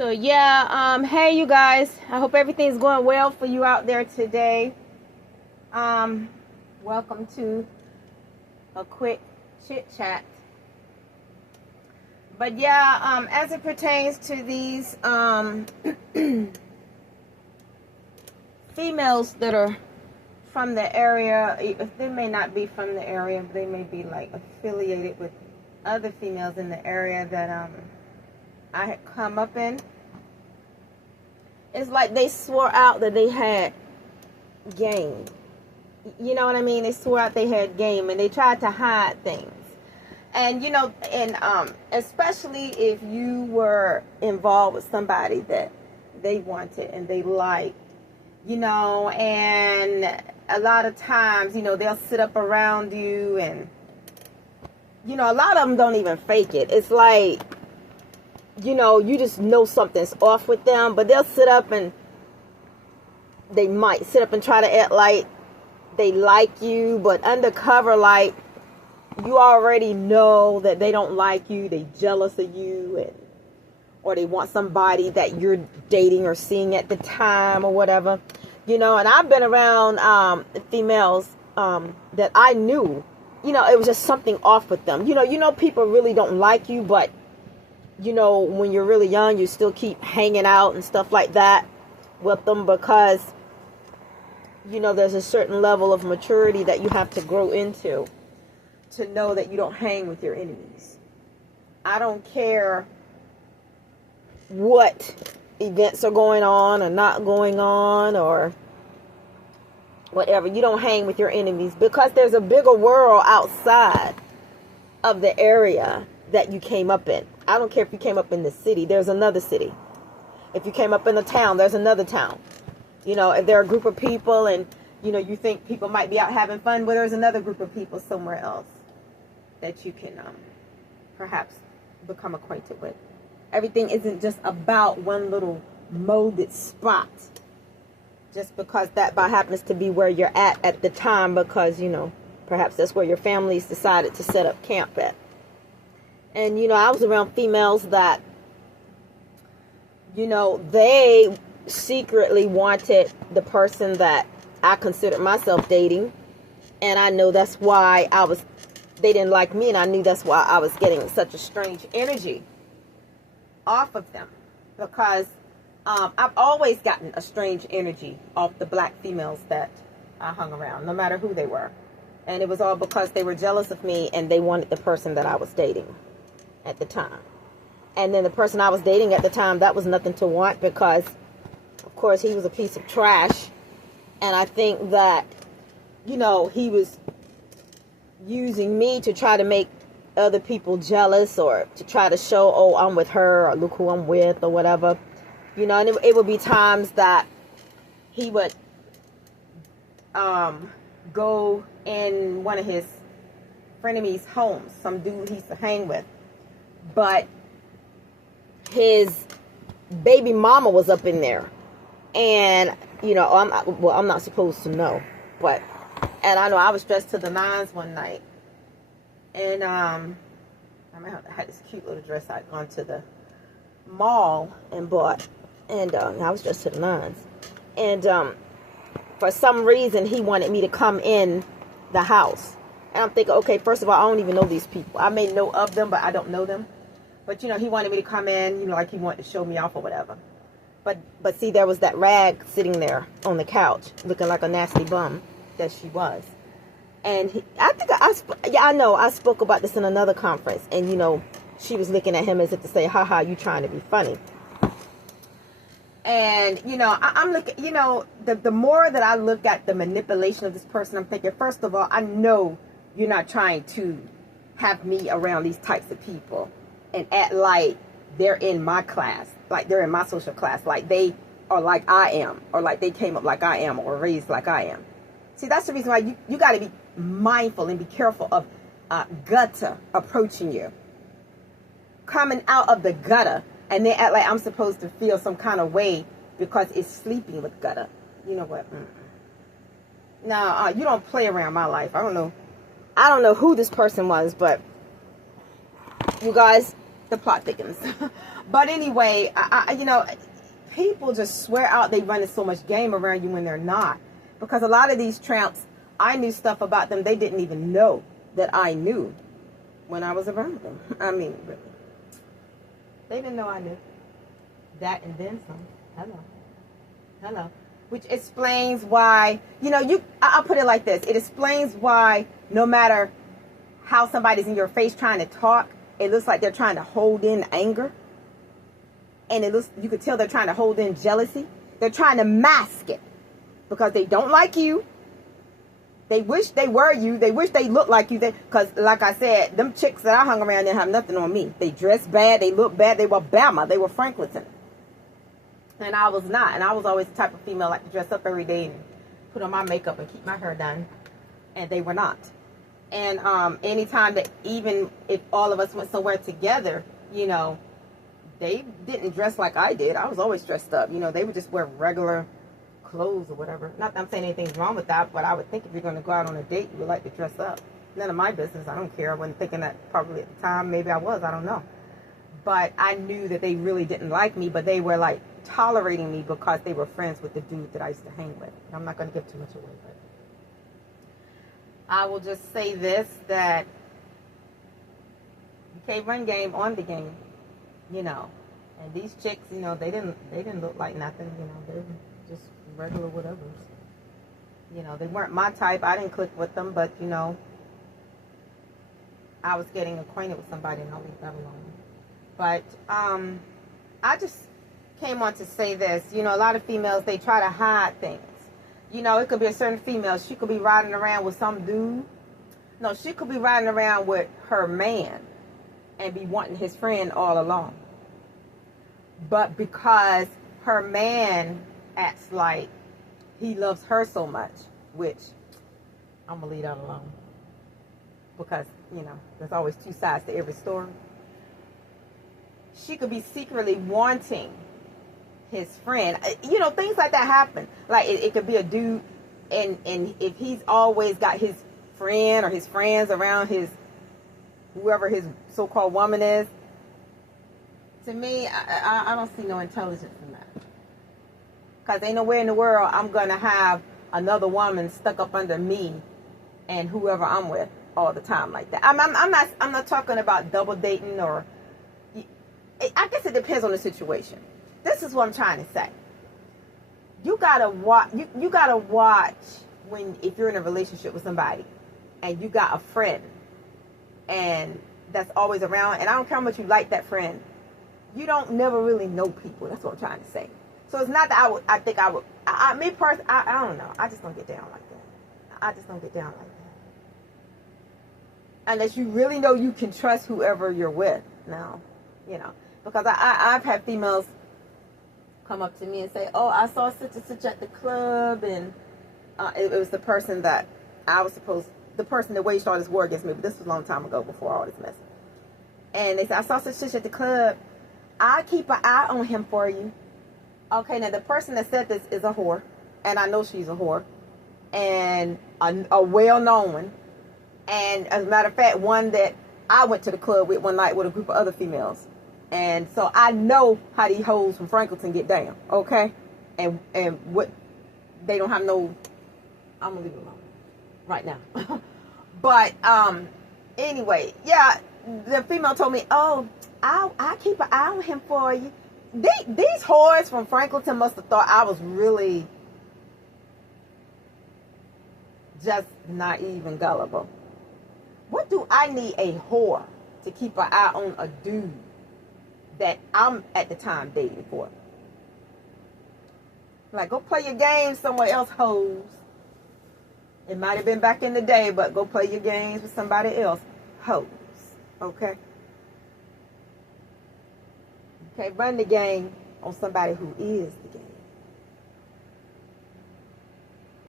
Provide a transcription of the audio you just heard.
So yeah, hey you guys. I hope everything's going well for you out there today. Welcome to a quick chit chat. But yeah, as it pertains to these females that are from the area, they may not be from the area, but they may be like affiliated with other females in the area that I had come up in. It's like they swore out that they had game. You know what I mean? They swore out they had game, and they tried to hide things. And especially if you were involved with somebody that they wanted and they liked, and a lot of times, they'll sit up around you, and a lot of them don't even fake it. It's like, you just know something's off with them, but they'll sit up and they might sit up and try to act like they like you, but undercover, like, you already know that they don't like you, they jealous of you, or they want somebody that you're dating or seeing at the time or whatever, and I've been around females that I knew, it was just something off with them. People really don't like you, but when you're really young, you still keep hanging out and stuff like that with them because, there's a certain level of maturity that you have to grow into to know that you don't hang with your enemies. I don't care what events are going on or not going on or whatever. You don't hang with your enemies because there's a bigger world outside of the area that you came up in. I don't care if you came up in the city, there's another city. If you came up in a town, there's another town. If there are a group of people and, you think people might be out having fun, well, there's another group of people somewhere else that you can perhaps become acquainted with. Everything isn't just about one little molded spot. Just because that happens to be where you're at the time because, perhaps that's where your families decided to set up camp at. And, I was around females that, they secretly wanted the person that I considered myself dating. And I know that's why they didn't like me. And I knew that's why I was getting such a strange energy off of them. Because I've always gotten a strange energy off the black females that I hung around, no matter who they were. And it was all because they were jealous of me and they wanted the person that I was dating at the time. And then the person I was dating at the time, that was nothing to want because, of course, he was a piece of trash. And I think that, he was using me to try to make other people jealous or to try to show, oh, I'm with her or look who I'm with or whatever. And it would be times that he would go in one of his frenemies' homes, some dude he used to hang with. But his baby mama was up in there. And, I'm not supposed to know. And I know I was dressed to the nines one night. And I had this cute little dress I'd gone to the mall and bought. And I was dressed to the nines. And for some reason, he wanted me to come in the house. And I'm thinking, okay, first of all, I don't even know these people. I may know of them, but I don't know them. But, he wanted me to come in, like he wanted to show me off or whatever. But see, there was that rag sitting there on the couch, looking like a nasty bum that she was. And I spoke about this in another conference. And, she was looking at him as if to say, haha, you trying to be funny. And, I'm looking, the more that I look at the manipulation of this person, I'm thinking, first of all, I know you're not trying to have me around these types of people and act like they're in my class, like they're in my social class, like they are like I am, or like they came up like I am, or raised like I am. See, that's the reason why you got to be mindful and be careful of gutter approaching you. Coming out of the gutter, and they act like I'm supposed to feel some kind of way because it's sleeping with gutter. You know what? Now, you don't play around my life. I don't know who this person was, but you guys, the plot thickens. But anyway, you know, people just swear out they running so much game around you when they're not. Because a lot of these tramps, I knew stuff about them they didn't even know that I knew when I was around them. I mean, really. They didn't know I knew. That and then some. Hello. Which explains why, you know, I'll put it like this. It explains why no matter how somebody's in your face trying to talk, it looks like they're trying to hold in anger. And you could tell they're trying to hold in jealousy. They're trying to mask it because they don't like you. They wish they were you. They wish they looked like you. Because, like I said, them chicks that I hung around didn't have nothing on me. They dressed bad. They looked bad. They were Bama. They were Franklinton. And I was not. And I was always the type of female like to dress up every day and put on my makeup and keep my hair done. And they were not. And anytime that, even if all of us went somewhere together, you know, they didn't dress like I did. I was always dressed up. You know, they would just wear regular clothes or whatever. Not that I'm saying anything's wrong with that, but I would think if you're going to go out on a date, you would like to dress up. None of my business. I don't care. I wasn't thinking that probably at the time. Maybe I was. I don't know. But I knew that they really didn't like me, but they were like tolerating me because they were friends with the dude that I used to hang with. And I'm not going to give too much away, but I will just say this, that you can't run game on the game, you know. And these chicks, you know, they didn't look like nothing, you know. They were just regular whatevers. You know, they weren't my type. I didn't click with them, but, you know, I was getting acquainted with somebody, and I'll leave that alone. But I just came on to say this. You know, a lot of females, they try to hide things. You know, it could be a certain female. She could be riding around with some dude. No, she could be riding around with her man and be wanting his friend all along. But because her man acts like he loves her so much, which I'm going to leave that alone. Because, you know, there's always two sides to every story. She could be secretly wanting his friend. You know, things like that happen. Like, it could be a dude, and if he's always got his friend or his friends around his, whoever his so-called woman is, to me, I don't see no intelligence in that. Because ain't nowhere in the world I'm going to have another woman stuck up under me and whoever I'm with all the time like that. I'm not talking about double dating, or, I guess it depends on the situation. This is what I'm trying to say. You gotta watch. You gotta watch if you're in a relationship with somebody, and you got a friend, and that's always around. And I don't care how much you like that friend. You don't never really know people. That's what I'm trying to say. So it's not that I don't know. I just don't get down like that. I just don't get down like that. Unless you really know you can trust whoever you're with. Now, you know, because I've had females come up to me and say, oh, I saw such and such at the club, and it was the person that the person that waged all this war against me, but this was a long time ago before all this mess. And they said, I saw such and such at the club. I keep an eye on him for you. Okay, now the person that said this is a whore, and I know she's a whore, and a well-known one, and as a matter of fact, one that I went to the club with one night with a group of other females. And so I know how these hoes from Franklinton get down, okay? And what, they don't have no, I'm gonna leave it alone right now. But anyway, yeah, the female told me, oh, I'll keep an eye on him for you. These whores from Franklinton must have thought I was really just naive and gullible. What do I need a whore to keep an eye on a dude that I'm at the time dating for? Like, go play your game somewhere else, hoes. It might have been back in the day, but go play your games with somebody else, hoes. Okay? Okay, run the game on somebody who is the game.